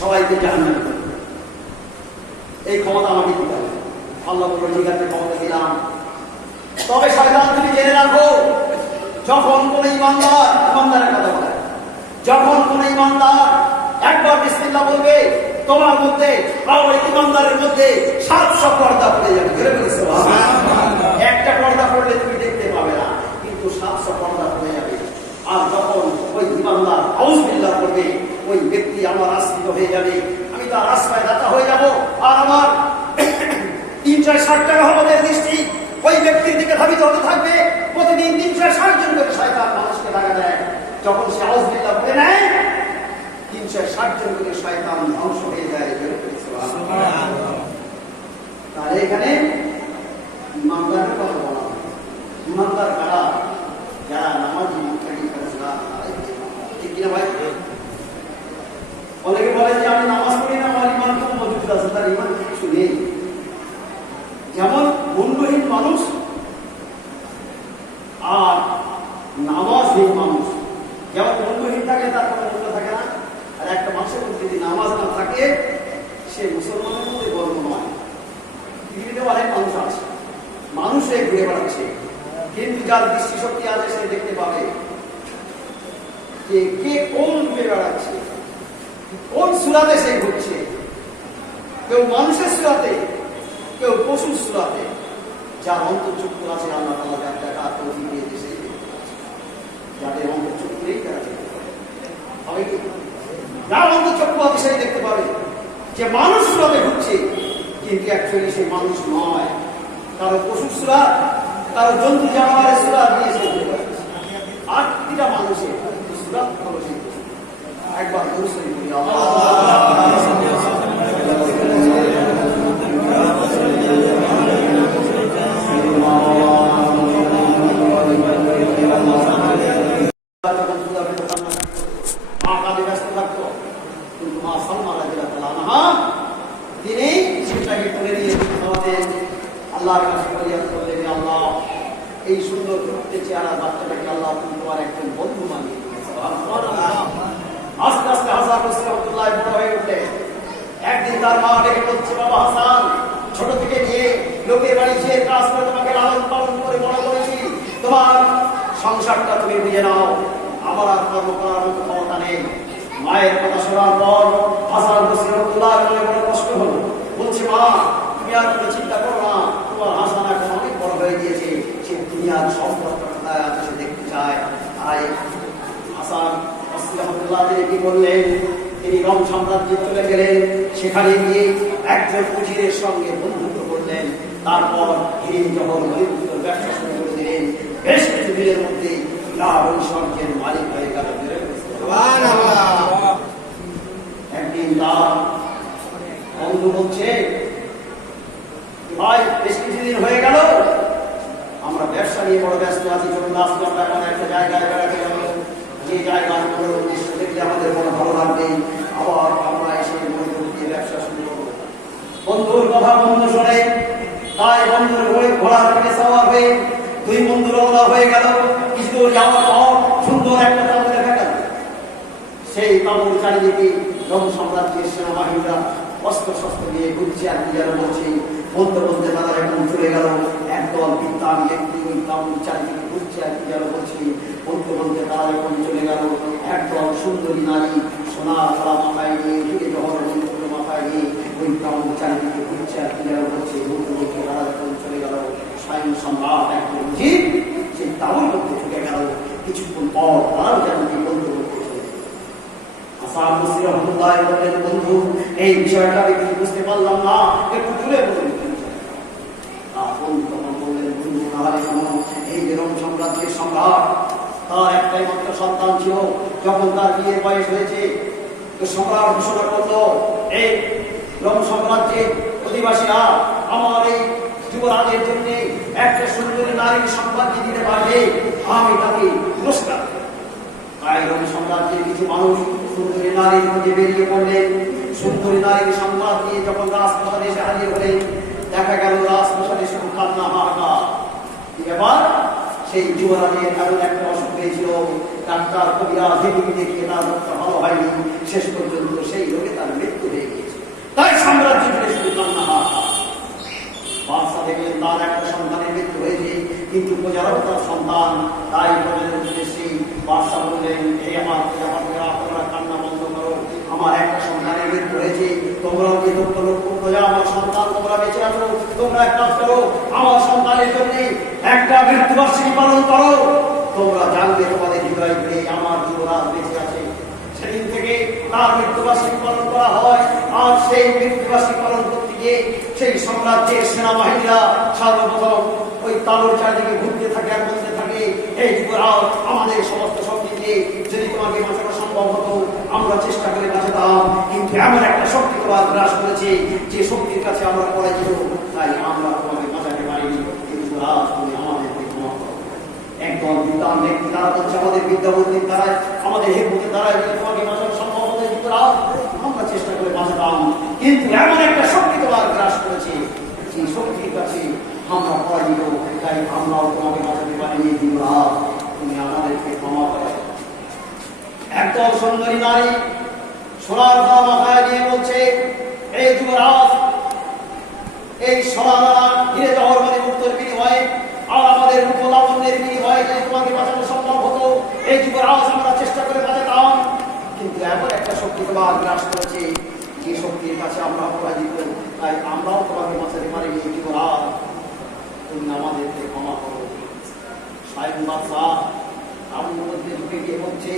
সবাইকে জাহান্নামে ফেলবে। এই ক্ষমতা আমাকে দিতে হবে। আল্লাহ বলল ঠিক আছে, ক্ষমতা দিলাম। তবে শয়তান তুমি জেনে রাখো, যখন কোন ইমানদারের কথা বলে, যখন কোন ইমানদার একবার বিসমিল্লাহ বলবে, তোমার মধ্যে ইমানদারের মধ্যে 700 পর্দা পড়ে যাবে। একটা পর্দা পড়লে তুমি দেখতে পাবে না, কিন্তু 700 পর্দা পড়ে যাবে। আর যখন ওই ইমানদার আউযুবিল্লাহ করবে, ওই ব্যক্তি আমার আশ্রিত হয়ে যাবে, আমি তার আশ্রয় দাতা হয়ে যাব। আর আমার 360 টাকা হলদের দৃষ্টি ওই ব্যক্তির দিকে ধাবিত হতে থাকবে। প্রতিদিন 360 জন করে শয়তান মানুষকে টাকা দেয়। যখন সে আউযুবিল্লাহ বলে নেয়, 360 জন করে শয়তান ধ্বংস হয়ে যায়। তাহলে এখানে ইমানদারের কথা বলা হয়। ইমানদার কারা? যারা নামাজি, মুত্তাকি, ঠিক কিনা ভাই? অনেকে বলে যে আমি নামাজ পড়ি না, আমার ইমান খুব মজবুত আছে। তার ইমান কিছু নেই। যেমন বন্ধুহীন মানুষ আর নামাজহীন মানুষ, যেমন বন্ধুহীন থাকে তার কোনো মূল্য থাকে না, আর একটা মানুষের মধ্যে যদি নামাজ না থাকে সে মুসলমানের মধ্যে গর্ব নয়। পৃথিবীতে অনেক মানুষ আছে, মানুষে ঘুরে বেড়াচ্ছে, কিন্তু যার দৃষ্টিশক্তি আছে সে দেখতে পাবে যে কে কোন ঘুরে বেড়াচ্ছে, কোন সূরাতে সে ঘুরছে। কেউ মানুষের সূরাতে, কেউ পশুর সূরাতে। যার অন্তর্চক্ষু আছে আল্লাহ তাআলা যার দেখা তৌফিক দিয়েছে সেই যাদের অন্তর্চক্ষু নেই তারা দেখতে পাবে। যার অন্তর্চক্ষু আছে সেই দেখতে পাবে যে মানুষ সূরাতে ঘুরছে, কিন্তু অ্যাকচুয়ালি সে মানুষ নয়। কারো পশুর সূরাত, কারো জন্তু জানোয়ারের সূরাত দিয়ে সে ঘুরে বেড়াচ্ছে। আর প্রতিটা মানুষের সূরাত হলো সেই পশু। একবার দরুদ শরীফ পড়ি। এই সুন্দর চেহারা বাচ্চাটাকে আল্লাহ তোমার একজন বন্ধু বানিয়ে আস্তে আস্তে হাসান রহমাতুল্লাহ বড় হয়ে উঠলে একদিন তার মা ডেকে বলছে, বাবা হাসান, ছোট থেকে নিয়ে লোকের বাড়ি যে কাজ করে তোমাকে লালন পালন করে বড় করেছি, তোমার সংসারটা তুমি বুঝে নাও, আমার আর কর্ম করার মতো ক্ষমতা নেই। মায়ের কথা শোনার পর হাসান রহমাতুল্লাহ বড় কষ্ট হলো। বলছে, মা তুমি আর কোনো চিন্তা করো না, তোমার হাসান এখন অনেক বড় হয়ে গিয়েছে, সে দুনিয়ার সম্পর্ক কোথায় আছে সে দেখতে চায়। আর হাসান রহমাতুল্লাহ কি বললেন, তিনি রোম সাম্রাজ্যে চলে গেলেন। সেখানে গিয়ে একজন উজিরের সঙ্গে বন্ধুত্ব করলেন। তারপর হিরিন জহর মরিবুদ্ধর ব্যবসা শুরু করে দিলেন। বেশ কিছু দিনের মধ্যে স্বর্গের মালিক হয়ে গেল। একদিন তার বন্ধু বলছে, ভাই বেশ কিছুদিন হয়ে গেল, আমরা ব্যবসা নিয়ে বড় ব্যস্ত আছি, চলুন আসলে আমরা এখন একটা জায়গায় বেড়াতে যাবো, যে জায়গার কোনো উদ্দেশ্য দেখলে আমাদের মনে ভালো লাগবে, আবার আমরা এসে মনে দিয়ে ব্যবসা শুরু করবো। বন্ধুর কথা বন্ধু শোনে, তাই বন্ধুর ঘোড়ার পেটে সওয়ার হয়ে দুই বন্ধু রওনা হয়ে গেল। কিছু দূর যাওয়ার পর সুন্দর একটা তাঁবু দেখা গেল। সেই তাঁবুর চারিদিকে রোম সাম্রাজ্যের সেনাবাহিনীরা অস্ত্র শস্ত্র নিয়ে ঘুরছে আর কি যেন বলছে। বলতে বলতে তারা এখন চলে গেল একদল বিদ্যান ব্যক্তি ওই তাঁবুর চারিদিকে ঘুরছে আর কি যেন বলছে। বলতে বলতে তারা এখন চলে গেল একদল সুন্দরী নারী সোনা তারা মাথায় নিয়ে ঢুকে জহর মাথায় নিয়ে ওই তাঁবুর চারিদিকে ঘুরছে আর কি যেন বলছে। বলতে বলতে তারা এখন চলে গেল স্বয়ং সম্রাট একজন উজির সেই তাঁবুর মধ্যে ঢুকে গেল। কিছুক্ষণ পর তারাও যেন কি বলতে বলতে চলে গেল। হাসান বসরি রহমাতুল্লাহ বললেন, বন্ধু এই বিষয়টা আমি বুঝতে পারলাম না, একটু খুলে বলুন। তখন বললেন, বন্ধু নাহলে শোনো, এই যে রোম সাম্রাজ্যের সম্রাট, তার একটাই মাত্র সন্তান ছিল। যখন তার বিয়ের বয়স হয়েছে, তো সম্রাট ঘোষণা করলো, এই রোম সাম্রাজ্যের অধিবাসীরা আমার এই যুবরাজের জন্য একটা সুন্দরী নারীর সম্পদ দিতে পারবে, আমি তাকে পুরস্কার। তাই রোম সাম্রাজ্যের কিছু মানুষ সুন্দরী নারীর মধ্যে বেরিয়ে পড়লেন। সুন্দরী নারীর সংবাদ দিয়ে যখন রাজপ্রাসাদে এসে হাজির হলেন, দেখা গেল রাজপ্রাসাদে শুধু কান্না হাহাকার। এবার সেই যুবরাজের এমন একটা অসুখ হয়েছিল, ডাক্তার কবিরাজ দেখিয়ে তার ভালো হয়নি, শেষ পর্যন্ত সেই রোগে তার মৃত্যু তার একটা সন্তানের মৃত্যু হয়েছে, কিন্তু প্রজারাও তার সন্তান। তাই প্রজাদের উদ্দেশ্যে বাদশা বললেন, হে আমার প্রজাপতিরা, তোমরা কান্না বন্ধ করো, আমার একটা সন্তানের মৃত্যু হয়েছে, তোমরা যে লক্ষ প্রজা আমার সন্তান, তোমরা বেঁচে আছো, তোমরা এক কাজ করো, আমার সন্তানের জন্য একটা মৃত্যুবার্ষিকী পালন করো। তোমরা জানবে তোমাদের হৃদয় পেয়ে আমার যুবরাজ বেঁচে আছে। সেদিন থেকে তার মৃত্যুবার্ষিকী পালন করা হয়। আর সেই মৃত্যুবার্ষিকী পালন করতে গিয়ে সেই সাম্রাজ্যের সেনাবাহিনীরা সর্বপ্রথম ওই তালুর চারদিকে ঘুরতে থাকে আর বলতে থাকে, এই যুবরাজ, আমাদের সমস্ত শক্তি দিয়ে যদি তোমাকে বাঁচানো সম্ভব হতো আমরা চেষ্টা করে বাঁচাতাম, কিন্তু এমন একটা শক্তি তোমার গ্রাস করেছে যে শক্তির কাছে আমরা পরাজিত, তাই আমরা তোমাকে বাঁচাতে পারিনি। যুবরাজ, তুমি আমাদেরকে ক্ষমা করো। একদল বিদ্যান ব্যক্তি তারা বলছে, আমাদের বিদ্যাবুদ্ধির দ্বারাই, আমাদের হেবুদের দ্বারাই যদি তোমাকে বাঁচানো সম্ভব হতো যুবরাজ, আমরা চেষ্টা করে বাঁচাতাম, কিন্তু এমন একটা শক্তি তোমার গ্রাস করেছে যে শক্তির কাছে আমরা পরাজিত, তাই আমরাও তোমাকে বাঁচাতে পারিনি। যুবরাজ, তুমি আমাদেরকে ক্ষমা করো। একদল সুন্দরী নারী সোনার দানা মাথায় নিয়ে বলছে, এই যুবরাজ, এই সোনা ঘিরে যাওয়ার মানে মুক্তর বিনিময়ে আর আমাদের রূপ লাবণ্যের বিনিময়ে যদি তোমাকে বাঁচানো সম্ভব হতো, এই যুবরাজ আমরা চেষ্টা করে বাঁচাতাম, কিন্তু এমন একটা শক্তি তোমার গ্রাস করেছে যে শক্তির কাছে আমরা পরাজিত, তাই আমরাও তোমাকে বাঁচাতে পারিনি। যুবরাজ, তুমি আমাদেরকে ক্ষমা করো। স্বয়ং বাদশাহ আগুনের মধ্যে ঢুকে গিয়ে বলছে,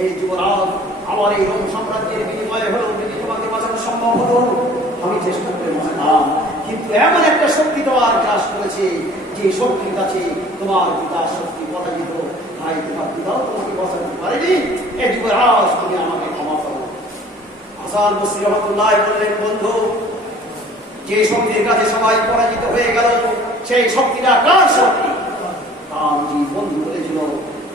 এই যুবরাজ, আমার এই রোম সাম্রাজ্যের বিনিময়ে হলো যদি তোমাকে বাঁচানো সম্ভব হতো আমি চেষ্টা করে বাঁচাতাম, কিন্তু এমন একটা শক্তি তোমার গ্রাস করেছে যে শক্তির কাছে তোমার পিতার শক্তি পরাজিত, তাই তোমার পিতাও তোমাকে বাঁচাতে পারেনি। এই যুবরাজ, তুমি আমাকে ক্ষমা করো। হাসান বসরি রহমাতুল্লাহ বললেন, বন্ধু, যে শক্তির কাছে সবাই পরাজিত হয়ে গেল সেই শক্তিটা কার শক্তি? তার যে বন্ধু বলেছিল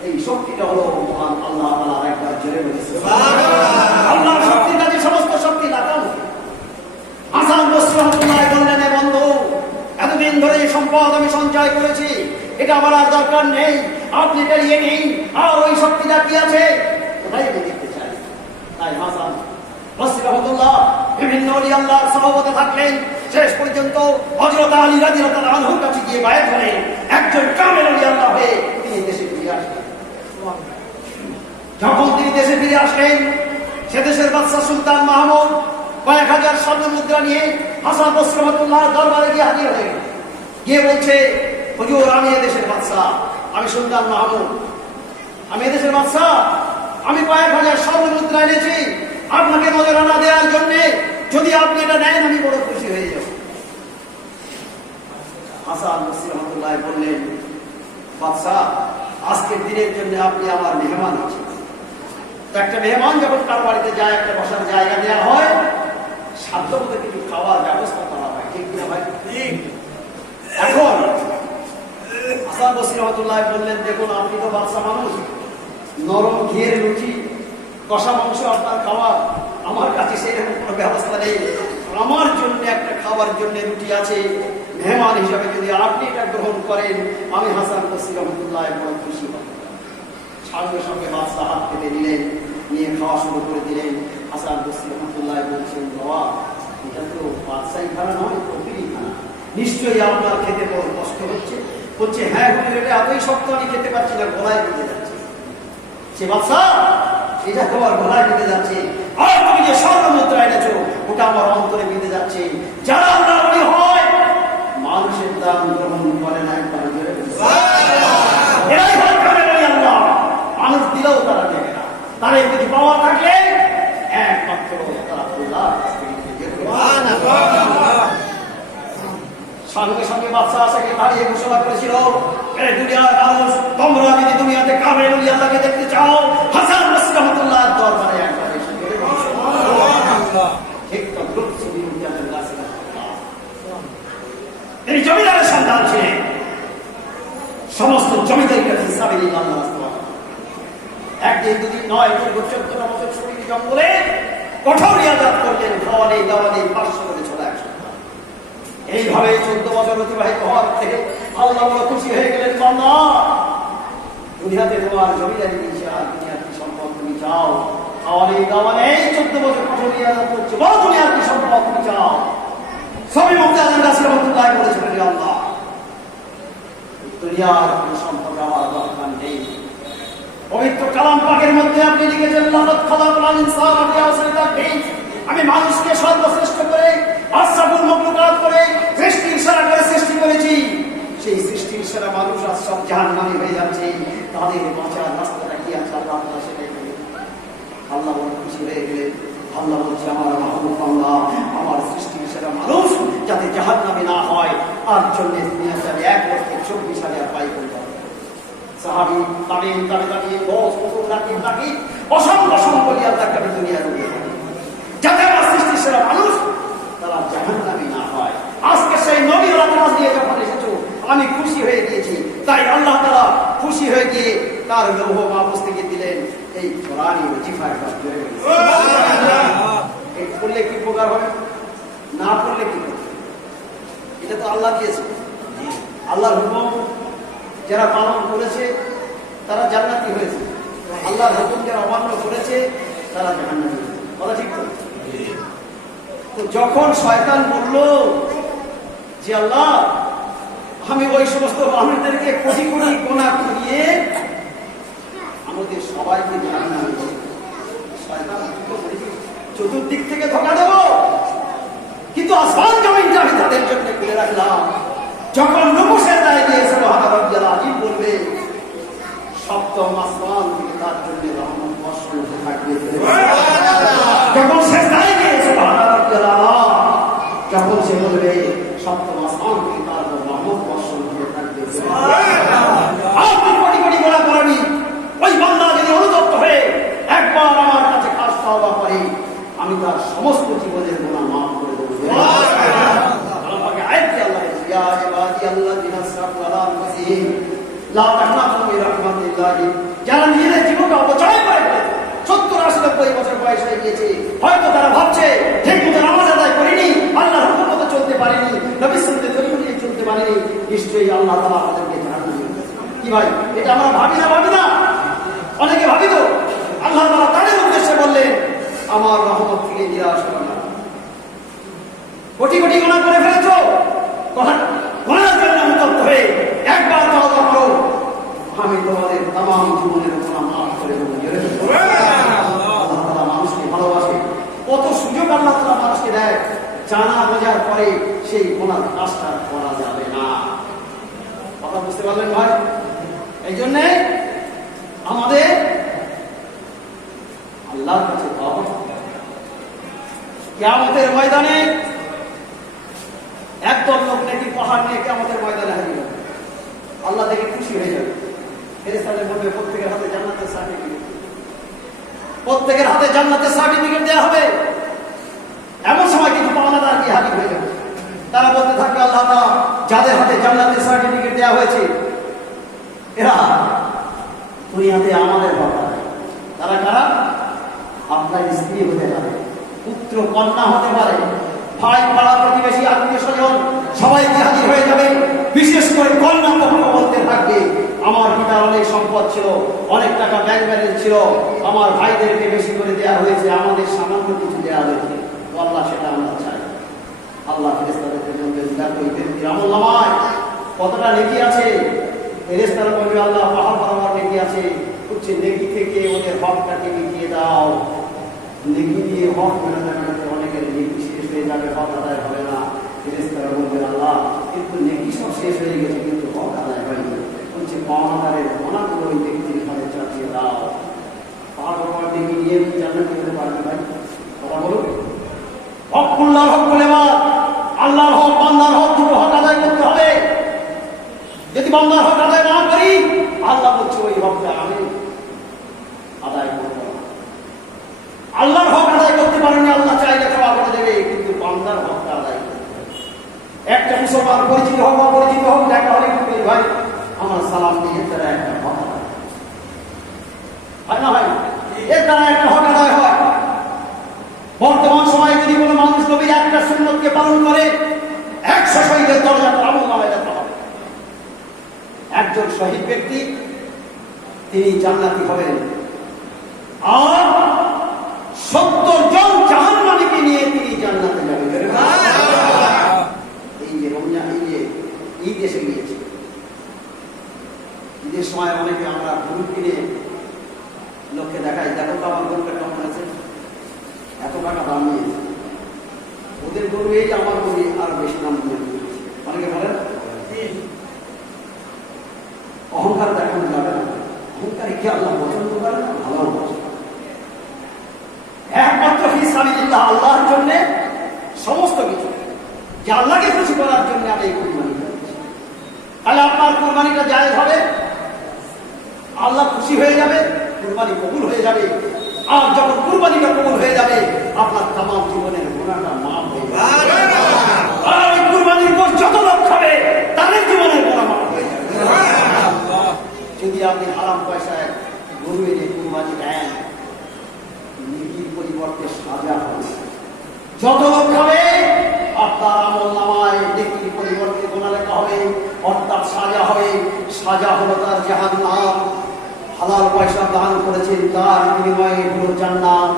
এই শক্তিটা হলো মহান আল্লাহ তাআলার। একবার জোরে বলি সুবহানাল্লাহ। আল্লাহর শক্তির কাছে সমস্ত শক্তি লাগানো। হাসান বসরি রহমাতুল্লাহ বললেন, বন্ধু, এতদিন ধরে এই সম্পদ আমি সঞ্চয় করেছি, এটা আমার আর দরকার নেই, আপনি এটা নিয়ে নিন। আর ওই শক্তিটা কি আছে ওটাই আমি দেখতে চাই। তাই হাসান বসরি রহমাতুল্লাহ বিভিন্ন ওলি আল্লাহর সহবতে থাকলেন, শেষ পর্যন্ত হযরত আলী রাদিয়াল্লাহু আনহুর কাছে গিয়ে বায়াত করেন, একজন কামেল ওলি আল্লাহ হয়ে তিনি দেশে ফিরে আসলেন। যখন তিনি দেশে ফিরে আসলেন, সে দেশের বাদশা সুলতান মাহমুদ কয়েক হাজার স্বর্ণ মুদ্রা নিয়ে হাসান বসরি রহমাতুল্লাহর দরবারে গিয়ে হাজির হলেন। গিয়ে বলছে, হুজুর, আমি এদেশের বাদশা, আমি সুলতান মাহমুদ, আমি এদেশের বাদশা, আমি কয়েক হাজার স্বর্ণ মুদ্রা এনেছি আপনাকে নজরানা দেওয়ার জন্য, যদি আপনি এটা নেন আমি বড় খুশি হয়ে যাব। হাসান বসরি রহমাতুল্লাহ বললেন, বাদশা, আজকের দিনের জন্য আপনি আমার মেহমান আছেন। তো একটা মেহমান যখন কারো বাড়িতে যায়, একটা বসার জায়গা দেওয়া হয়, সাধ্য মতো কিছু খাওয়ার ব্যবস্থা করা হয়, ঠিক কিনা ভাই? এখন হাসান বসরি রহমাতুল্লাহ বললেন, দেখুন, আপনি তো বাদশা মানুষ, নরম ঘিয়ের লুচি, কষা মাংস আপনার খাওয়া, আমার কাছে সেরকম কোনো ব্যবস্থা নেই। আমার জন্য একটা খাবার জন্য রুটি আছে, মেহমান হিসাবে যদি আপনি এটা গ্রহণ করেন আমি হাসান বসরি রহমাতুল্লাহ বড় খুশি হব। সঙ্গে সঙ্গে বাদশা হাত পেতে নিলেন, নিয়ে খাওয়া শুরু করে দিলেন। হাসান বসরি রহমাতুল্লাহ বলছেন, বাবা, এটা তো বাদশাহী খানা নয়, প্রকৃতি খানা, নিশ্চয়ই আপনার খেতে বড় কষ্ট হচ্ছে। বলছে, হ্যাঁ হুজুর, এটা এতই শক্ত আমি খেতে পারছি না, গলায় বেঁধে যাচ্ছে। সে বাদশা, এটা তোমার গলায় বেঁধে যাচ্ছে, আর তুমি যে স্বর্ণ মুদ্রা এনেছো ওটা আমার অন্তরে বেঁধে যাচ্ছে। যারা আল্লাহর ওলি হয় মানুষের দান গ্রহণ করে না, একবার জোরে এরাই হয় কামেল ওলি আল্লাহ। মানুষ দিলেও তারা নেবে না, তাদের যদি পাওয়া থাকলে একমাত্র তারা আল্লাহর কাছ থেকে নেবে। সঙ্গে সঙ্গে বাদশা আসাকে দাঁড়িয়ে ঘোষণা করেছিল, এই দুনিয়ার মানুষ, তোমরা যদি দুনিয়াতে কামেল ওলি আল্লাহকে দেখতে চাও, হাসান বসরি রহমাতুল্লাহ দরবারে একবার এসে ঠিক তদ্রুপ ছবি উদ্যানের কাছে তিনি জমিদারের সন্তান ছিলেন। সমস্ত জমিদারিটা হিসাবে একদিন দুদিন নয়, 14 বছর ছুটি জঙ্গলে কঠোর রিয়াজাত করলেন, খাওয়ালে দাওয়ালে 500 করে ছোড়া 100। এইভাবে 14 বছর অতিবাহিত হওয়ার থেকে আল্লাহ বড় খুশি হয়ে গেলেন, বান্দা, দুনিয়াতে তোমার জমিদারি দিয়েছে, আর দুনিয়ার কি সম্পদ তুমি চাও? খাওয়ালে দাওয়ালে 14 বছর কঠোর রিয়াজাত করছে, দুনিয়ার কি সম্পদ তুমি চাও? সবই মুক্তি আজম গাছী রহমাতুল্লাহ বলেছিলেন, আল্লাহ দুনিয়ার কোন সম্পর্ক আমার দরকার নেই। পবিত্র কালাম পাকের মধ্যে আপনি লিখেছেন লাকাদ খালাকনাল ইনসানা ফি আহসানি তাকওয়িম, আমি মানুষকে সর্বশ্রেষ্ঠ করে আশরাফুল মাখলুকাত করে সৃষ্টির সেরা করে সৃষ্টি করেছি। সেই সৃষ্টির সেরা মানুষ আজ সব জাহান্নামী হয়ে যাচ্ছে, তাদের বাঁচার রাস্তাটা কি আছে আল্লাহ তাআলা সেটাই বলেন। আল্লাহ বড় খুশি হয়ে গেলেন। আল্লাহ বলছে আমার মাহবুব বান্দা, আমার সৃষ্টির সেরা মানুষ যাতে জাহান্নামী না হয় তার জন্য দুনিয়াতে 1,24,000 পাই করতে হবে। সাহাবী তাবিঈন তাবিঈন বস কুতুব নাকিব অসংখ্য সম্পর্কে আল্লাহকে আমি দুনিয়ার উপরে যাতে আমার সৃষ্টির সেরা মানুষ তারা জাহান্নামী না হয়। আজকে সেই নবী রাজ দিয়ে যখন এসেছো আমি খুশি হয়ে গিয়েছি, তাই আল্লাহ তাআলা খুশি হয়ে গিয়ে তার লৌহ মাহফুজ থেকে দিলেন এই কোরআনী ওজিফার কাজ করে। এই পড়লে কি উপকার হবে, না পড়লে কি হবে? এটা তো আল্লাহ দিয়েছে। আল্লাহর হুকুম যারা পালন করেছে তারা জান্নাতি হয়েছে, আল্লাহর হুকুম যারা অমান্য করেছে তারা জাহান্নামী হয়েছে। কথা ঠিক তো? তো যখন শয়তান বলল যে আল্লাহ আমি ওই সমস্ত মানুষদেরকে কোটি কোটি গুনাহ করিয়ে আমাদের সবাইকে জাহান্নামে দেব, শয়তান চতুর্দিক থেকে ধোঁকা দেব, কিন্তু আসমান জমিনটা আমি তাদের জন্য খুলে রাখলাম। যখন নবুসের দায় দিয়ে সুবহান রাব্বিয়াল আযীম বলবে, সপ্তম আসমান থেকে তার জন্য রহমত বর্ষণ হতে থাকবে। যখন শেষ দায় দিয়ে সুবহান রাব্বিয়াল আলা, যখন সে বলবে সপ্তম আসমান থেকে তার রহমত বর্ষণ হতে থাকবে। আপনি কোটি কোটি গুনাহ করেনি, ওই বান্দা যদি অনুতপ্ত হয়ে একবার আমার কাছে খাস তওবা করে আমি তার সমস্ত জীবনের গুনাহ মাফ করে দেব। আল্লাহকে আয়াত দিয়ে আল্লাহ ইয়া ইবাদিয়াল্লাযিনা আসরাফু আলা আনফুসিহিম লা তাকনাতু মিন রাহমাতিল্লাহ, যারা নিজেদের জীবনকে অপচয় করে 70-80 বছর বয়স হয়ে গিয়েছে, হয়তো তারা ভাবছে ঠিক মতো নামাজ আদায় করিনি, আল্লাহর হুকুম মতো চলতে পারিনি, নবীর সুন্নাতে তরিকতে চলতে পারিনি, নিশ্চয়ই আল্লাহ তাআলা আমাদেরকে জাহান্নামে দিবেন। কি ভাই, এটা আমরা ভাবি না? অনেকে ভাবি তো। আল্লাহ তাআলা তাদের উদ্দেশ্যে বললেন আমার রহমত থেকে নিরাশ হবে না। কোটি কোটি গুনাহ করে ফেলেছো, গুনাহের জন্য অনুতপ্ত হয়ে একবার তওবা করো, আমি তোমাদের तमाम জীবনের গুনাহ মাফ করে দেব। আল্লাহ তাআলা মানুষকে ভালোবাসে, কত সুযোগ আল্লাহ তাআলা মানুষকে দেয়, জানা বোঝার পরে সেই গুনাহ কাজটা করা যাবে না। কথা বুঝতে পারলেন ভাই? এই জন্য আমাদের আল্লাহর কাছে তওবা করতে হবে। কিয়ামতের ময়দানে একদল লোক নাকি পাহাড় নিয়ে কিয়ামতের ময়দানে হাজির হবে, আল্লাহ দেখে খুশি হয়ে যাবে। ফেরেশতাদের বলবে প্রত্যেকের হাতে জান্নাতের সার্টিফিকেট, প্রত্যেকের হাতে জান্নাতের সার্টিফিকেট দেওয়া হবে। এমন সময় কিছু পাওনাদার কি হাজির হয়ে যাবে, তারা বলতে থাকবে আল্লাহ তাআলা যাদের হাতে জান্নাতের সার্টিফিকেট দেওয়া হয়েছে এরা দুনিয়াতে আমাদের বাবা, তারা কারা? আপনার স্ত্রী হতে পারে, পুত্র কন্যা হতে পারে, ভাই পাড়া প্রতিবেশী আত্মীয় স্বজন সবাইকে হাজির হয়ে যাবে। বিশেষ করে কন্যা পক্ষ বলতে থাকবে আমার পিতার অনেক সম্পদ ছিল, অনেক টাকা ব্যাংক ব্যালেন্স ছিল, আমার ভাইদেরকে বেশি করে দেওয়া হয়েছে, আমাদের সামান্য কিছু দেওয়া হয়েছে, আল্লাহ সেটা আমরা চাই। আল্লাহ ফেরেশতাদেরকে বলবেন দেখো এই ব্যক্তির আমলনামায় কতটা নেকি আছে। ফেরেশতারা বলবে আল্লাহ পাহাড় বরাবর নেকি আছে, হচ্ছে নেকি থেকে ওদের হকটাকে মিটিয়ে দাও। নেকি দিয়ে হক মেটাতে মেটাতে অনেকের নেকি শেষ হয়ে যাবে, হক আদায় হবে না। ফেরেশতারা বলবেন আল্লাহ কিন্তু নেকি সব শেষ হয়ে গেছে কিন্তু হক আদায় হয়নি, হচ্ছে পাওনাদারের গোনাগুলো ওই ব্যক্তির ঘরে চাপিয়ে দাও। পাহাড় বরাবর নেকি নিয়ে জান্নাতে যেতে পারবে ভাই? কথা বলুন। হকুল্লাহর হক বলে আল্লাহর হক বান্দার হক দুটো হক আদায় করতে হবে। যদি বান্দার হক আদায় না করি আল্লাহ বলছে ওই হকটা আমি আদায় করব না। আল্লাহর হক আদায় করতে পারেনি, আল্লাহ চাইলে ক্ষমা করে দেবে, কিন্তু বান্দার হকটা আদায় করতে হবে। একটা মুসলমান পরিচিত হোক অপরিচিত হোক দেখা হলে কিন্তু ভাই আমার সালাম দিয়ে তারা একটা হক আদায় হয় না ভাই? এর দ্বারা একটা হক আদায় হয়। বর্তমান সময়ে যদি কোনো মানুষ নবীর একটা সুন্নতকে পালন করে 100 শহীদের দরজা আমলনামায় লেখা হবে। একজন শহীদ ব্যক্তি তিনি জান্নাতি হবেন, আর 70 জন জাহান্নামীকে নিয়ে তিনি জান্নাতে যাবেন। এই যে রমজান, এই যে ঈদ এসে গিয়েছে, সাবিলিল্লাহ, আল্লাহর জন্য সমস্ত কিছু, যে আল্লাহকে খুশি করার জন্য আমি এই কুরবানি করেছি। তাহলে আপনার কুরবানিটা জায়েজ হবে, আল্লাহ খুশি হয়ে যাবে, কুরবানি কবুল হয়ে যাবে। আর যখন কুরবানিটা কবুল হয়ে যাবে, আপনার তামাম জীবনের গুনাহটা মাফ হয়ে যাবে। আর ওই কুরবানির পর যত লোক খাবে তাদের জীবনের গুনাহ মাফ হয়ে যাবে। যদি আপনি হারাম পয়সায় গরু এনে কুরবানি দেন, নেকির পরিবর্তে সাজা হবে। যত লোক খাবে আপনার আমলনামায় নেকির পরিবর্তে গুনাহ লেখা হবে, অর্থাৎ সাজা হবে। সাজা হলো তার জাহান্নাম। হালাল পয়সা দান করেছেন, তার বিনিময়ে হলো জান্নাত।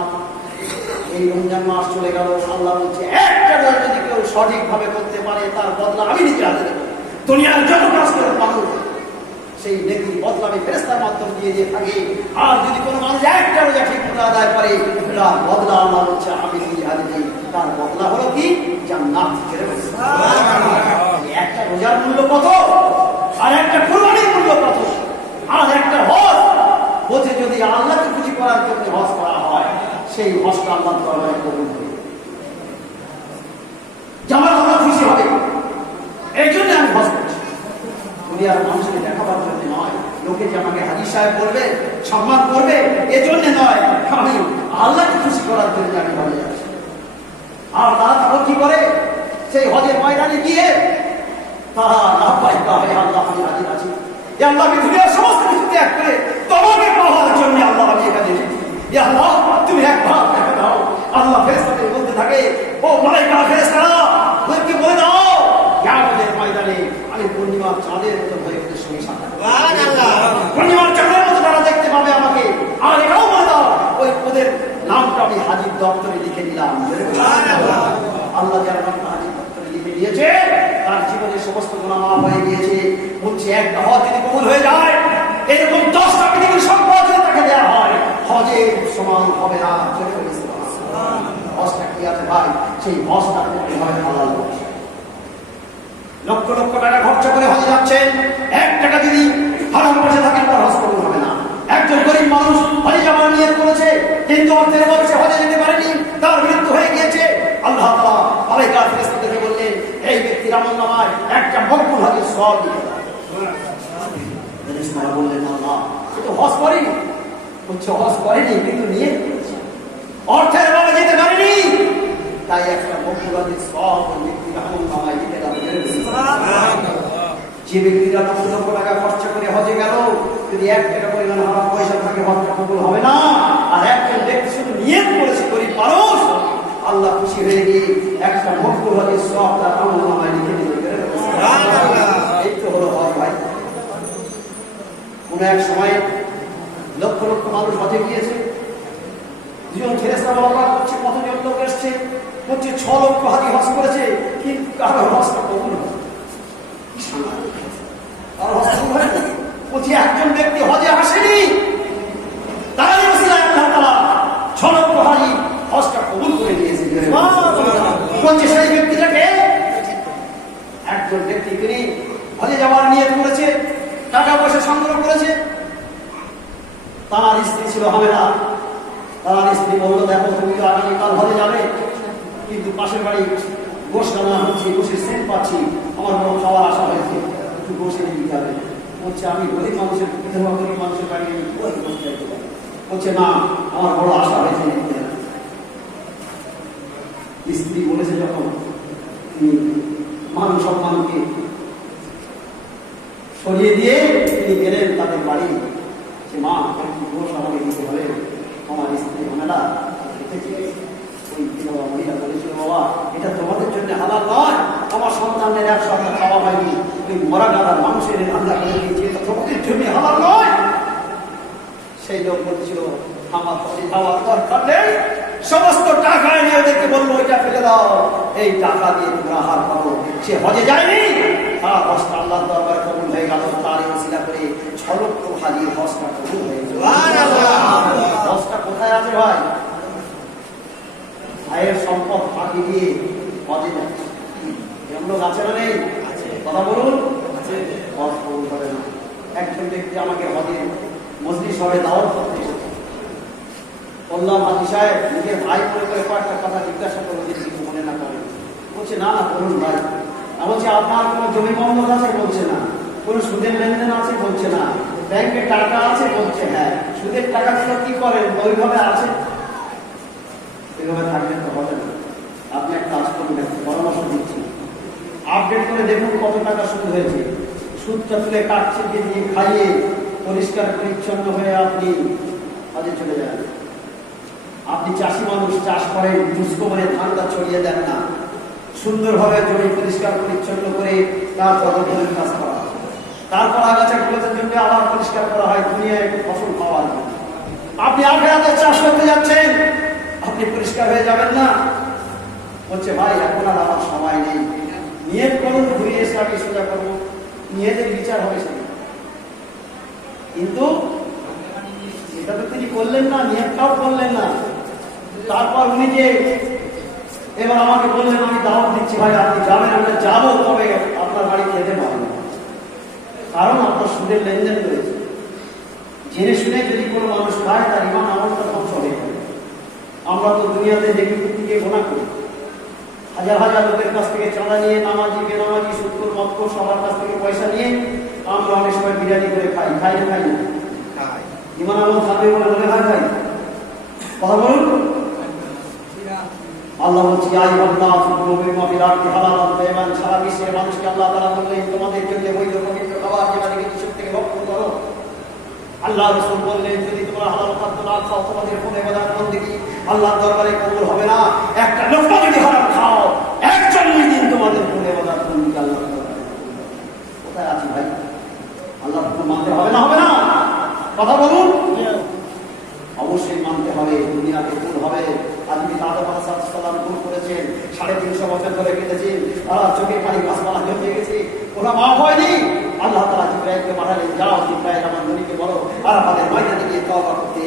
এই রমজান মাস চলে গেল, আল্লাহ বলছে একটা কাজ যদি কেউ সঠিকভাবে করতে পারে তার বদলা আমি নিজে হাতে দেব। দুনিয়ার যত কাজ করে মানুষ সেই নেকির বদলা আমি ফেরেশতার মাধ্যমে দিয়ে থাকি। আর যদি কোনো মানুষ একটা রোজা ঠিক মতো আদায় করে, তার বদলা আল্লাহ বলছে আমি নিজে হাতে দিই। তার বদলা হলো কি? জান্নাত। একটা রোজার মূল্য কত, আর একটা কুরবানির মূল্য কত, আর একটা হজ বোঝে যদি আল্লাহকে খুশি করার জন্য হজ করা হয়, সেই হজটা আল্লাহ দরবারে কবুল হবে, যেমন আল্লাহ খুশি হবে। এই জন্য আমি হজ করছি, দুনিয়ার মানুষকে দেখাবার জন্য নয়, লোকে যে আমাকে হাজী সাহেব বলবে, সম্মান করবে, এজন্য নয়, আমি আল্লাহকে খুশি করার জন্য আমি হজে যাচ্ছি। আর তারা তখন কি করে? সেই হজের ময়দানে গিয়ে তারা আল্লাহ আমি হাজির আছি, আল্লাহ আমি দুনিয়ার সমস্ত কিছু ত্যাগ করে তোমাকে পাওয়ার জন্য আল্লাহ আমি এখানে এসেছি। আল্লাহ তুমি একবার দেখা দাও। আল্লাহ ফেরেশতাদের বলতে থাকে, ও মালাইকা ফেরেশতারা ওদেরকে বলে দাও কিয়ামতের ময়দানে আমি পূর্ণিমার চাঁদের মতো হয়ে ওদের সঙ্গে সাক্ষাৎ করব। পূর্ণিমার চাঁদের মতো তারা দেখতে পাবে আমাকে। আর এটাও বলে দাও ওই ওদের নামটা আমি হাজির দপ্তরে লিখে দিলাম। আল্লাহ যারা নামটা হাজির দপ্তরে লিখে দিয়েছে তার জীবনের সমস্ত গুনাহ মাফ হয়ে গিয়েছে। বলছে একটা হজ যদি কবুল হয়ে যায়, এরকম 10টা পৃথিবীর সম্পদ যদি তাকে দেওয়া হয়, হজের সমান হবে না। হজটা কি আছে ভাই? সেই হজটা করতে হবে হালাল পয়সা। লক্ষ লক্ষ টাকা খরচা করে হজে যাচ্ছেন, 1 টাকা যদি হারাম পয়সা থাকে তার হজ কবুল হবে না। একজন গরিব মানুষ হজে যাওয়ার নিয়ত করেছে, কিন্তু অর্থের অভাবে সে হজে যেতে পারেনি, তার মৃত্যু হয়ে গিয়েছে। আল্লাহ তাআলা মালায়েকা ফেরেশতাদেরকে বললেন, এই ব্যক্তির আমলনামায় একটা মকবুল হজের সওয়াব লিখে দাও। ফেরেশতারা বললেন, আল্লাহ সে তো হজ করেনি। বলছে হজ করেনি কিন্তু নিয়ত করেছে, অর্থের অভাবে যেতে পারেনি, তাই একটা মকবুল হজের সওয়াব ওই ব্যক্তির আমলনামায় লিখে দাও। যে ব্যক্তিরা লক্ষ লক্ষ টাকা খরচা করে হজে গেল, যদি 1 টাকা পরিমাণ হারাম পয়সা থাকে হজটা কবুল হবে না। আর একজন ব্যক্তি শুধু নিয়ত করেছে গরিব মানুষ, আল্লাহ খুশি হয়ে গিয়ে একটা মকবুল হজের সওয়াব তার আমলনামায় লিখে দিল। এই তো হলো হজ ভাই। কোন এক সময় লক্ষ লক্ষ মানুষ হজে গিয়েছে, দুজন ফেরেশতা বলা করছে কতজন লোক এসছে, বলছে 6 লক্ষ হাজি হজ করেছে, কিন্তু কারো হজটা কবুল হয়। বলছি একজন ব্যক্তি হজে আসেনি, তার ওসিলায় আল্লাহ তাআলা 6 লক্ষ হাজি হজটা কবুল করে নিয়েছে। বলছে সেই ব্যক্তিটাকে, একজন ব্যক্তি তিনি হজে যাওয়ার নিয়ত করেছে, টাকা পয়সা সংগ্রহ করেছে, তার স্ত্রী ছিল হামেলা। তার স্ত্রী বলল, দেখো তুমি তো আগামীকাল হজে যাবে, কিন্তু পাশের বাড়ি গোশ রান্না হচ্ছে, গোশের সেন্ট পাচ্ছি, আমার বড় খাওয়ার আশা হয়েছে, একটু গোশে দিতে হবে। বলছে আমি গরিব মানুষের বিধবা গরিব মানুষের বাড়ি বলছে না, আমার বড় আশা হয়েছে। স্ত্রী বলেছে যখন, তিনি মান সম্মানকে সরিয়ে দিয়ে তিনি গেলেন তাদের বাড়ি। সে মা কি দোষ আমাকে দিতে হবে? আমার স্ত্রী হামেলা ওই বিধবা মহিলা বলেছিল, বাবা এটা তোমাদের জন্য হালাল নয়, আমার সন্তানের 1 সপ্তাহ খাওয়া হয়নি, ওই মরা গাদার মানুষের রান্না করে দিয়েছে, এটা তোমাদের জন্য হালাল নয়। সেই লোক বলছিল, আমার হজে যাওয়ার দরকার নেই, সমস্ত টাকা নিয়ে ওদেরকে বললো ওইটা ফেলে দাও, এই টাকা দিয়ে তোমরা আহার করো। সে হজে যায়নি, তার হজটা আল্লাহর দরবারে কবুল হয়ে গেল। তার ওসিলা করে 6 লক্ষ হাজির হজটা কবুল হয়ে গেল। হজটা কোথায় আছে ভাই? ভাইয়ের সম্পদ ফাঁকি দিয়ে হজে যাচ্ছে। এমন লোক আছে না নেই? কথা বলুন। হজ কবুল করে না। একজন ব্যক্তি আমাকে হজে মজলিস হবে দাওয়াত করতে এসেছে। বললাম হাজি সাহেব, নিজের ভাই মনে করে কয়েকটা কথা জিজ্ঞাসা করবো, যদি কিছু মনে না করেন। বলছে না না বলুন ভাই। আমি বলছি আপনার কোনো জমি বন্ধক আছে? বলছে না। কোনো সুদের লেনদেন আছে? বলছে না। ব্যাংকে টাকা আছে? বলছে হ্যাঁ। সুদের টাকা ছিল কি করেন? ওইভাবে আছে। এইভাবে থাকলে তো হবে না। আপনি একটা কাজ করুন, একটা পরামর্শ দিচ্ছি, আপডেট করে দেখুন কত টাকা সুদ হয়েছে। সুদটা তুলে কাটছে দিয়ে খাইয়ে পরিষ্কার পরিচ্ছন্ন হয়ে আপনি কাজে চলে যান। আপনি চাষি মানুষ, চাষ করেন, দুষ্কো মানে ধানটা ছড়িয়ে দেন না। সুন্দরভাবে জমি পরিষ্কার পরিচ্ছন্ন করে তারপর কাজ করা হয়। তারপর আগাছা গুলোর জন্য আবার পরিষ্কার করা হয় দুনিয়ায় ফসল পাওয়ার জন্য। আপনি আখেরাতে চাষ করতে যাচ্ছেন, আপনি পরিষ্কার হয়ে যাবেন না? বলছে ভাই এখন আর আমার সময় নেই। নিয়ত করুন, ঘুরিয়ে এসে আমি সোজা করবো, নিয়তের বিচার হবে সেটা। কিন্তু এটা তো তিনি করলেন না, নিয়তটাও করলেন না। তারপর উনি যে এবার আমাকে বললেন আমি দাওয়াত দিচ্ছি ভাই আপনি যাবেন। আমরা যাবো, তবে আপনার বাড়ি খেতে পারবো না, কারণ আপনার সুদের লেনদেন রয়েছে। জেনে শুনে যদি কোনো মানুষ খায় তার ইমান আমলটা ধ্বংস হয়ে যাবে। আমরা তো দুনিয়াতে দেখি থেকে গোনা করি, হাজার হাজার লোকের কাছ থেকে চাঁদা নিয়ে, নামাজি বেনামাজি সুদখোর মদখোর সবার কাছ থেকে পয়সা নিয়ে আমরা অনেক সময় বিরিয়ানি করে খাই। খাই না? খাই না? ইমান আমল থাকবে বলে মনে হয় ভাই? কথা বলুন। আল্লাহ বলছি সারা বিশ্বের মানুষকে আল্লাহ তাআলা বললেন তোমাদের জন্য বৈধ পবিত্র খাবার যেখানে কিছু থেকে ভক্ষণ করো। আল্লাহ রাসূল বললেন যদি তোমরা হালাল খাদ্য না খাও তোমাদের কোনো ইবাদত বন্দেগী আল্লাহর দরবারে কবুল হবে না। একটা লোকমা যদি হারাম খাও 41 দিন তোমাদের কোনো ইবাদত বন্দেগী আল্লাহর দরবারে কোথায় আছি ভাই? আল্লাহর হুকুম মানতে হবে না? হবে না? কথা বলুন। অবশ্যই মানতে হবে, দুনিয়াতে ভুল হবে। আজকে আদম আলাইহিস সালাম ভুল করেছেন, 350 বছর ধরে কেটেছেন, তারা চোখে পানি গাছপালা জমে গেছে, ওরা মাফ হয়নি। আল্লাহ তাআলা জিবরাইলকে পাঠালেন, যাও জিবরাইল আমার নবীকে বলো আরাফাতের ময়দানে গিয়ে তওবা করতে।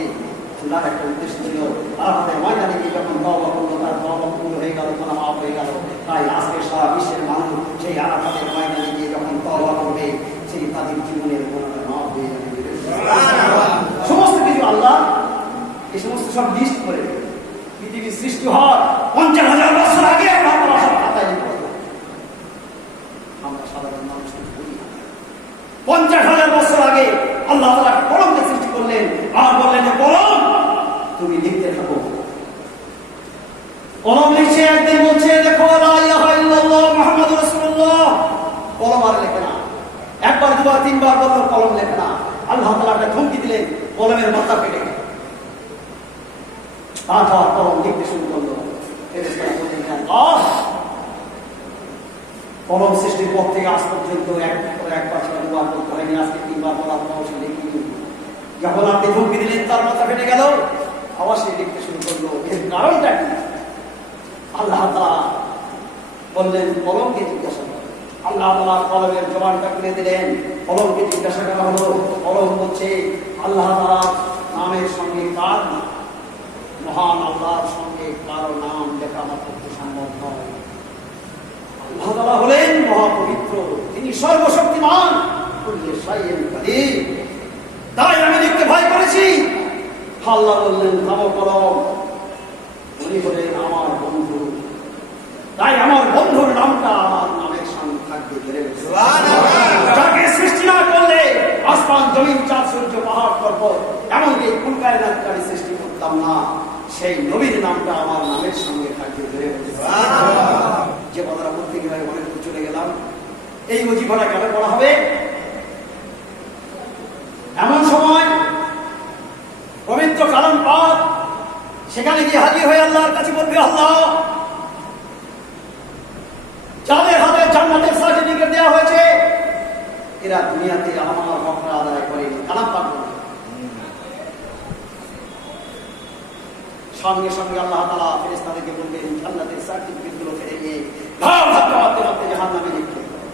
আল্লাহর একটা উদ্দেশ্য ছিল, আরাফাতের ময়দানে গিয়ে যখন তওবা করলো তার তওবা কবুল হয়ে গেল, তারা মাফ হয়ে গেল। তাই আজকে সারা বিশ্বের মানুষ সেই আরাফাতের ময়দানে গিয়ে যখন তওবা করবে সেই তাদের জীবনের গুনাহ মাফ হয়ে যাবে। সমস্ত কিছু আল্লাহ এই সমস্ত সব লিস্ট করে পৃথিবীর সৃষ্টি হওয়ার 50,000 বছর আগে আমরা খাতায় লিখে দেব। আমরা সাধারণ মানুষ 50,000 বছর আগে আল্লাহ তাআলা কলমকে সৃষ্টি করলেন আর বললেন যে কলম তুমি লিখতে থাকো। কলম লিখছে, একদিন বলছে দেখো লা ইলাহা ইল্লাল্লাহ মুহাম্মাদুর রাসূলুল্লাহ, কলম আর লেখে না। একবার দুবার তিনবার বলল, কলম লেখে না। আল্লাহ তাআলা একটা ধমকি দিলেন, কলমের মাথা কেটে গেল। তারপর কলম লিখতে শুরু করলো। কলম সৃষ্টির পর থেকে আজ পর্যন্ত একবার দুবার করতে হয়নি, আজকে 3বার বলার পর সে লিখিনি। যখন আপনি ধমকি দিলেন তার মাথা ফেটে গেল, আবার সে লিখতে শুরু করলো। এর কারণটা কি? আল্লাহ তাআলা বললেন কলমকে জিজ্ঞাসা করো। আল্লাহ তাআলা কলমের জবানটা খুলে দিলেন, কলমকে জিজ্ঞাসা করা হলো। কলম বলছে আল্লাহ তাআলা নামের সঙ্গে কার নাম? মহান আল্লাহর সঙ্গে কারো নাম লেখা আমার পক্ষে সম্ভব নয়। আল্লাহ তাআলা হলেন মহাপবিত্র, তিনি সর্বশক্তিমান, তাই আমি লিখতে ভয় করেছি। আল্লাহ বললেন থামো কলম, উনি হলেন আমার বন্ধু, তাই আমার বন্ধুর নামটা আমার নামের সঙ্গে থাকবে। যাকে সৃষ্টি না করলে আসমান জমিন চাঁদ সূর্য পাহাড় পর্বত এমনকি কুল কায়নাতকারী সৃষ্টি করতাম না, সেই নবীর নামটা আমার নামের সঙ্গে থাকবে। যে কথাটা বলতে গেলে অনেক দূর চলে গেলাম। এই ওজিফাটা কেন করা হবে? এমন সময় পবিত্র কালাম পাক সেখানে গিয়ে হাজির হয়ে আল্লাহর কাছে বলবে, আল্লাহ যাদের হাতে জান্নাতের সার্টিফিকেট দেওয়া হয়েছে এরা দুনিয়াতে আমার হকটা আদায় করেনি। কালাম পাক সঙ্গে সঙ্গে আল্লাহ তাআলা ফেরেশতাদেরকে বলবেন জান্নাতের সার্টিফিকেট গুলো ফেলে নিয়ে ঘাড় ধাক্কা মারতে মারতে জাহান্নামে নিক্ষেপ করো।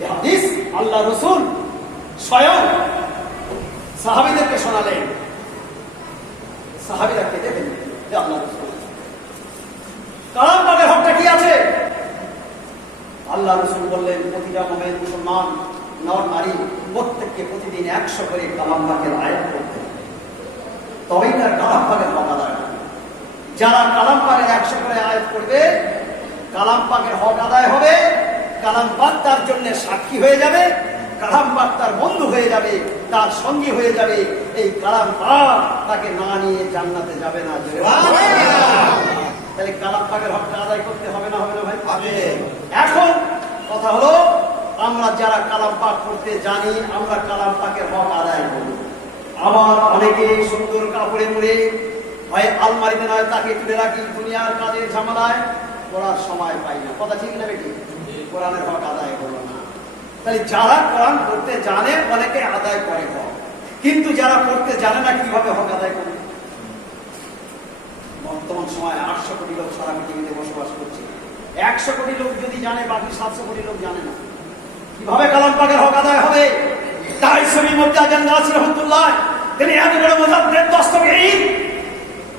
এই হাদিস আল্লাহ রাসূল স্বয়ং সাহাবীদেরকে শোনালেন। সাহাবীরা কেঁদে ফেললেন যে আল্লাহ রাসূল কালাম পাকের হকটা কি আছে? আল্লাহ রাসূল বললেন প্রতিটা মুমিন মুসলমান নর নারী প্রত্যেককে প্রতিদিন 100 করে কালাম পাকের আয়াত পড়তে তবেই তার কালাম পাকের হক আদায় হবে। যারা কালাম পাকের 100 করে আয়াত করবে, কালাম পাকের হক আদায় হবে, কালাম পাক তার জন্য সাক্ষী হয়ে যাবে, কালাম পাক তার বন্ধু হয়ে যাবে, তার সঙ্গী হয়ে যাবে। এই কালাম পাক তাকে না নিয়ে জান্নাতে যাবে না। তাহলে কালাম পাকের হকটা আদায় করতে হবে না, হবে না ভাই? এখন কথা হলো, আমরা যারা কালাম পাক করতে জানি, আমরা কালাম পাকের হক আদায় করি। আবার অনেকে সুন্দর কাপড়ে পরে হয় আলমারিতে নয় তাকে তুলে রাখি, দুনিয়ার কাজের ঝামেলায় পড়ার সময় পাই না। কথা ঠিক না বেটি? কোরআনের হক আদায় করলো না। তাহলে যারা কোরআন পড়তে জানে অনেকে আদায় করে হক, কিন্তু যারা পড়তে জানে না কিভাবে হক আদায় করবে? বর্তমান সময় 800 কোটি লোক সারা পৃথিবীতে বসবাস করছে। 100 কোটি লোক যদি জানে, বাকি 700 কোটি লোক জানে না। কিভাবে কালাম পাকের হক আদায় হবে? তাই শরীর মধ্যে আজান নাসির রহমাতুল্লাহ, তিনি এত বড় মুজাদ্দিদ দস্তগীর,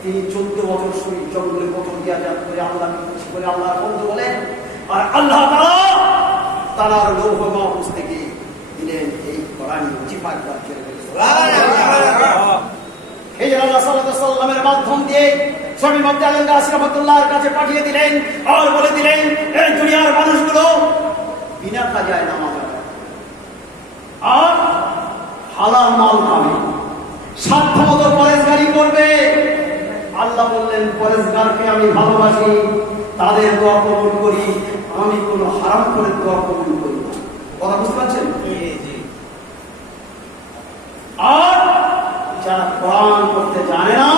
তিনি 14 বছর শরীর জঙ্গলে প্রথম দিয়ে আজাদ করে আল্লাহকে খুশি করে আল্লাহর বন্ধু বলেন। আর আল্লাহ তাআলা তার লৌহ মাহফুজ থেকে দিলেন এই কোরআন ওজিফা করে ফেলেছেন। সুবহানাল্লাহ। এই যে রাসূল সাল্লাল্লাহু আলাইহি ওয়াসাল্লামের মাধ্যম দিয়ে শরীর মধ্যে আজান নাসির রহমাতুল্লাহর কাছে পাঠিয়ে দিলেন আর বলে দিলেন, এই দুনিয়ার মানুষগুলো বিনা কাজায় নামাজ পড়ে আর হালাল মাল খাবে, সাধ্যমতো পরেজগারি করবে। আল্লাহ বললেন, পরেজগারকে আমি ভালোবাসি, তাদের দোয়া কবুল করি, আমি কোনো হারাম করে দোয়া কবুল করি না। কথা বুঝতে পারছেন? আর যারা কোরআন করতে জানে না,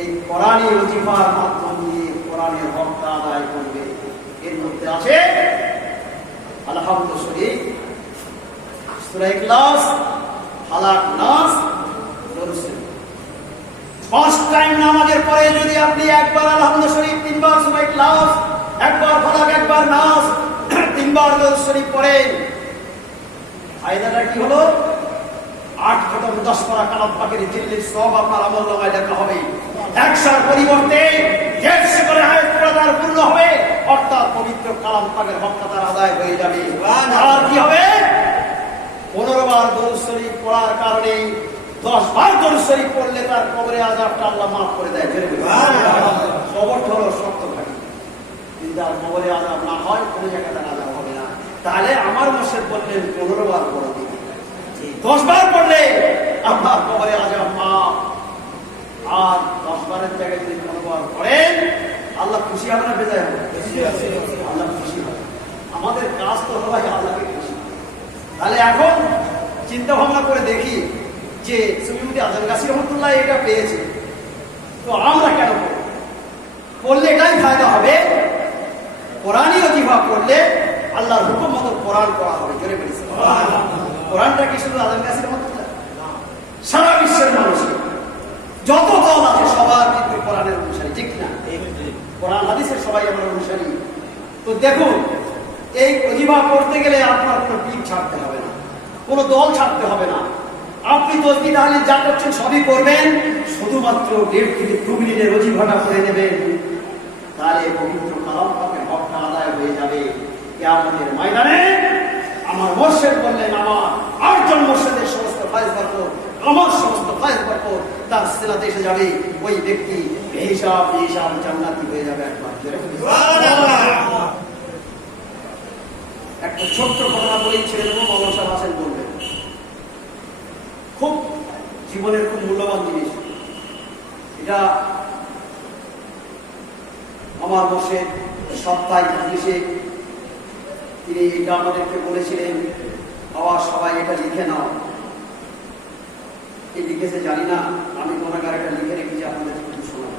এই কোরআনী ওজিফার মাধ্যম দিয়ে কোরআনের হকটা আদায় করবে। এর মধ্যে আছে আলহামদুলিল্লাহ শরীফ, সূরা ইখলাস, ফালাক, নাস, দরুদ শরীফ। 5 টাইম নামাজের পরে যদি আপনি একবার আলহামদুলিল্লাহ শরীফ, 3 বার সূরা ইখলাস, একবার ফালাক, একবার নাস, 3 বার দরুদ শরীফ পড়েন, ফায়দাটা কি হলো? 8 খতম 10 পারা কালাম পাকের জিল্লির সওয়াব আপনার আমলনামায় লেখা হবে। 100 পরিবর্তে 150 করে আয়াত পড়া তার পূর্ণ হবে, অর্থাৎ পবিত্র কালাম পাকের হকটা তার আদায় হয়ে যাবে। আর কি হবে? 15 বার দরুদ শরীফ পড়ার কারণে 10 বার দরুদ শরীফ পড়লে তার কবরে আযাবটা আল্লাহ মাফ করে দেয়। কবর হলো শক্ত থাকে, কিন্তু আর কবরে আযাব না হয়, কোনো জায়গায় তার আযাব হবে না। তাহলে আমার মুর্শিদ বললেন 15 বার পড়া দিবে, 10 বার পড়লে আপনার কবরে আযাব মাফ। আর 10 বারের জায়গায় যদি 15 বার পড়েন, আল্লাহ খুশি হবে না বেজায় হবে? আল্লাহ খুশি হবে। আমাদের কাজ তো হলো আল্লাহকে খুশি। তাহলে এখন চিন্তা ভাবনা করে দেখি যে সুফি আজম গাছী রহমতুল্লাহ এটা পেয়েছে, তো আমরা কেন পড়লে এটাই ফায়দা হবে। কোরআনী ওজিফা পড়লে আল্লাহর হুকুম মতো কোরআন পড়া হবে। জোরে বলেছে কোরআনটা কি শুধু আজম গাছী রহমতুল্লাহ? সারা বিশ্বের মানুষ যত দল আছে সবার কিন্তু কোরআনের অনুসারী, ঠিক না? কোরআন হাদিসের সবাই আমার অনুসারী। তো দেখুন, এই ওজিফা পড়তে গেলে আপনার কোনো পীর ছাড়তে হবে না, কোনো দল ছাড়তে হবে না। আপনি তসবিহ তাহলিল যা করছেন সবই করবেন, শুধুমাত্র 1.5 থেকে 2 মিনিটের ওজিফাটা করে নেবেন, তাহলে পবিত্র কালাম পাকের হকটা আদায় হয়ে যাবে। কিয়ামতের ময়দানে আমার মুর্শিদ বললেন, আমার 8 জন মুর্শিদের সমস্ত ফায়েজ বরকত, আমার সমস্ত ফায়েজ বরকত তার সিনাতে এসে যাবে। ওই ব্যক্তি বেহিসাব জান্নাতি হয়ে যাবে একবার। সুবহানাল্লাহ। একটা ছোট্ট ঘটনা বলেই ছেড়ে দেবো, মাওলানা সাহেব আসেন বলবেন। খুব জীবনের খুব মূল্যবান জিনিস এটা। আমার মুর্শিদ সপ্তাহে পুলিশে তিনি এটা আমাদেরকে বলেছিলেন, আবার সবাই এটা লিখে নাও। এই লিখেছে জানি না, আমি গুনাহগার এটা লিখে রেখেছি, আপনাদের একটু শোনাব।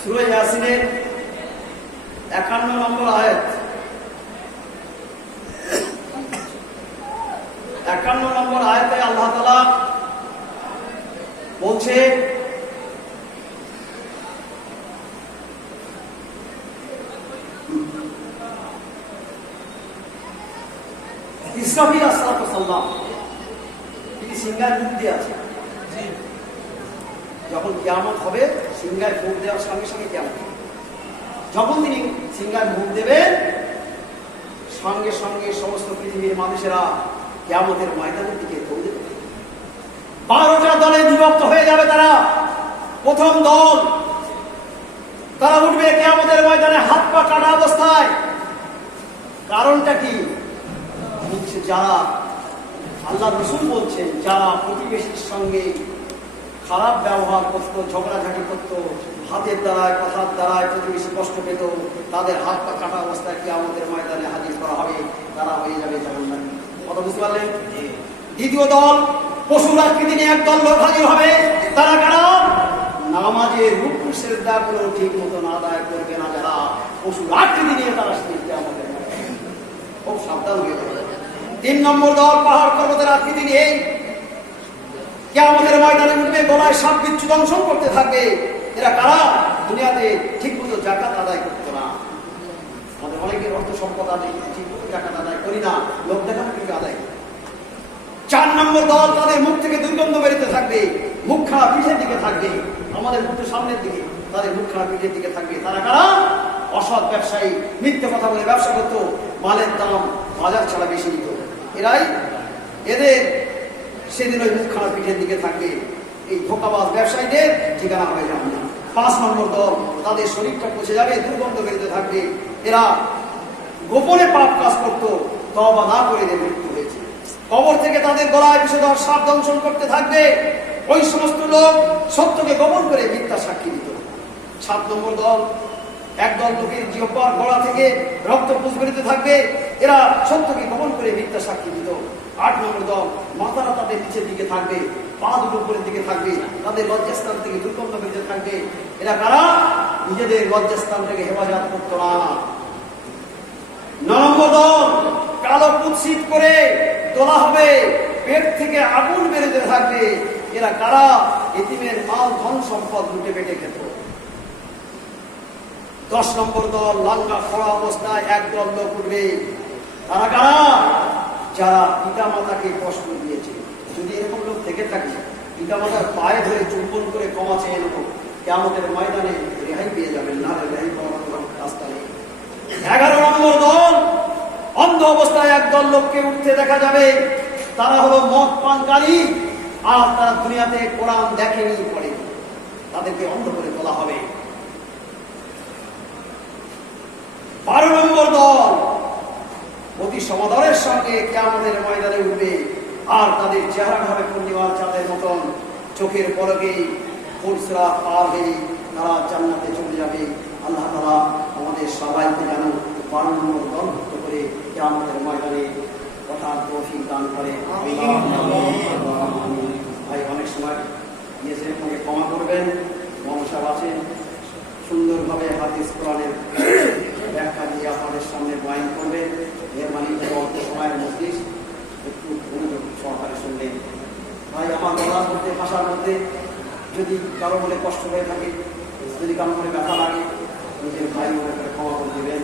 সূরা ইয়াসিনের 51 নম্বর আয়াত, 51 নম্বর আয়াতে আল্লাহ তাআলা বলছে, ইসরাফিল আলাইহিস সালাম তিনি সিংহায় মুখ দিয়ে আছে, যখন কিয়ামত হবে সিংহায় ফুঁক দেওয়ার সঙ্গে সঙ্গে কিয়ামত হবে। যখন তিনি সিংহায় মুখ দেবেন, সঙ্গে সঙ্গে সমস্ত পৃথিবীর মানুষেরা কিয়ামতের ময়দানের দিকে দৌড়ে দেবে। 12টা দলে বিভক্ত হয়ে যাবে তারা। প্রথম দল তারা উঠবে কিয়ামতের ময়দানে হাত পা কাটা অবস্থায়। কারণটা কি? যারা আল্লাহ রাসূল বলছেন, যারা প্রতিবেশীর সঙ্গে খারাপ ব্যবহার করতো, ঝগড়াঝাটি করতো, হাতের দ্বারায় কথার দ্বারায় প্রতিবেশী কষ্ট পেত, তাদের হাত পা কাটা অবস্থায় কিয়ামতের ময়দানে হাজির করা হবে, তারা হয়ে যাবে জাহান্নামী। কথা বুঝতে পারলেন? দ্বিতীয় দল পশুর আকৃতি নিয়ে একদল লোক হাজির হবে। তারা কারা? নামাজের রুকু সিজদাগুলো ঠিক মতো আদায় করবে না যারা, পশুর আকৃতি নিয়ে তারা কিয়ামতের ময়দানে। খুব সাবধান হয়ে যাবে। 3 নম্বর দল পাহাড় পর্বতের আকৃতি নিয়ে কিয়ামতের ময়দানে উঠবে, গলায় সাপ বিচ্ছু দংশন করতে থাকবে। এরা কারা? দুনিয়াতে ঠিক মতো জাকাত আদায় করতো না। আমাদের অনেকের অর্থ সম্পদ আদায় ঠিক মতো জাকাত আদায় করি না, লোক দেখানো কিন্তু আদায় করি। 4 নম্বর দল, তাদের মুখ থেকে দুর্গন্ধ বেরোতে থাকবে, মুখখানা পিঠের দিকে থাকবে, আমাদের মুখের সামনের দিকে, তাদের মুখখানা পিঠের দিকে থাকবে। তারা কারা? অসৎ ব্যবসায়ী, মিথ্যে কথা বলে ব্যবসা করতো, মালের দাম বাজার ছাড়া বেশি দিত। এদের সেদিন ওই মুখখানা পিঠের দিকে থাকবে। এই ধোঁকাবাজ ব্যবসায়ীদের ঠিকানা হয়ে যাবে না। 5 নম্বর দল, তাদের শরীরটা পচে যাবে, দুর্গন্ধ বেরোতে থাকবে। এরা গোপনে পাপ কাজ করতো, তওবা না করে এদের মৃত্যু হয়েছে। কবর থেকে তাদের গলায় বিষধর সাপ দংশন করতে থাকবে। ওই সমস্ত লোক সত্যকে গোপন করে মিথ্যা সাক্ষী দিত। 7 নম্বর দল, একদল লোকের জিহ্বার গলা থেকে রক্ত পুষ বেরোতে থাকবে। এরা সত্যকে গোপন করে মিথ্যা সাক্ষী দিত। 8 নম্বর দল, মাথারা তাদের নিচের দিকে থাকবে, পা দুটো উপরের দিকে থাকবে, তাদের লজ্জাস্থান থেকে দুর্গন্ধ বেরোতে থাকবে। এরা কারা? নিজেদের লজ্জাস্থান থেকে হেফাজত করতো না। 9 নম্বর দল, কালো কুৎসিত করে তোলা হবে, পেট থেকে আগুন বেরোতে থাকবে। এরা কারা? এতিমের মাল ধন সম্পদ লুটে পেটে খেত। 10 নম্বর দল, লাঙ্গা খোড়া অবস্থায় একদল লোক উঠবে। তারা কারা? যারা পিতা মাতাকে কষ্ট দিয়েছে। যদি এরকম লোক থেকে থাকে, পিতা মাতার পায়ে ধরে চুম্বন করে ক্ষমা চেয়ে নেব, কিয়ামতের ময়দানে রেহাই পেয়ে যাবেন, না রেহাই পাওয়ার কোনো রাস্তা নেই। 11 নম্বর দল, অন্ধ অবস্থায় একদল লোককে উঠতে দেখা যাবে। তারা হলো মদ পানকারী, আর তারা দুনিয়াতে কোরআন দেখেনি, পড়ে। তাদেরকে অন্ধ করে তোলা হবে। 12 নম্বর দল অতি সমাদরের সঙ্গে কিয়ামতের ময়দানে উঠবে, আর তাদের চেহারা হবে পূর্ণিমার চাঁদের মতন। চোখের পলকে ফুলসরা পার হয়ে তারা জান্নাতে চলে যাবে। আল্লাহ তাআলা আমাদের সবাইকে যেন 12 নম্বর দলভুক্ত করে কিয়ামতের ময়দানে ওঠার তৌফিক দান করে। ভাই অনেক সময় নিয়েছে, আমাকে ক্ষমা করবেন। মনসাব আছেন, সুন্দরভাবে হাদিস কোরআনের ব্যাখ্যা দিয়ে আপনাদের সামনে বয়ান করবে। মেহরবানি করে অল্প সময়ের মধ্যে একটু মনোযোগ সহকারে শুনলেন। ভাই আমার গলার মধ্যে, ভাষার মধ্যে যদি কারো মনে কষ্ট হয়ে থাকে, যদি কারো মনে ব্যথা লাগে, নিজের ভাই মনে করে ক্ষমা করে দেবেন।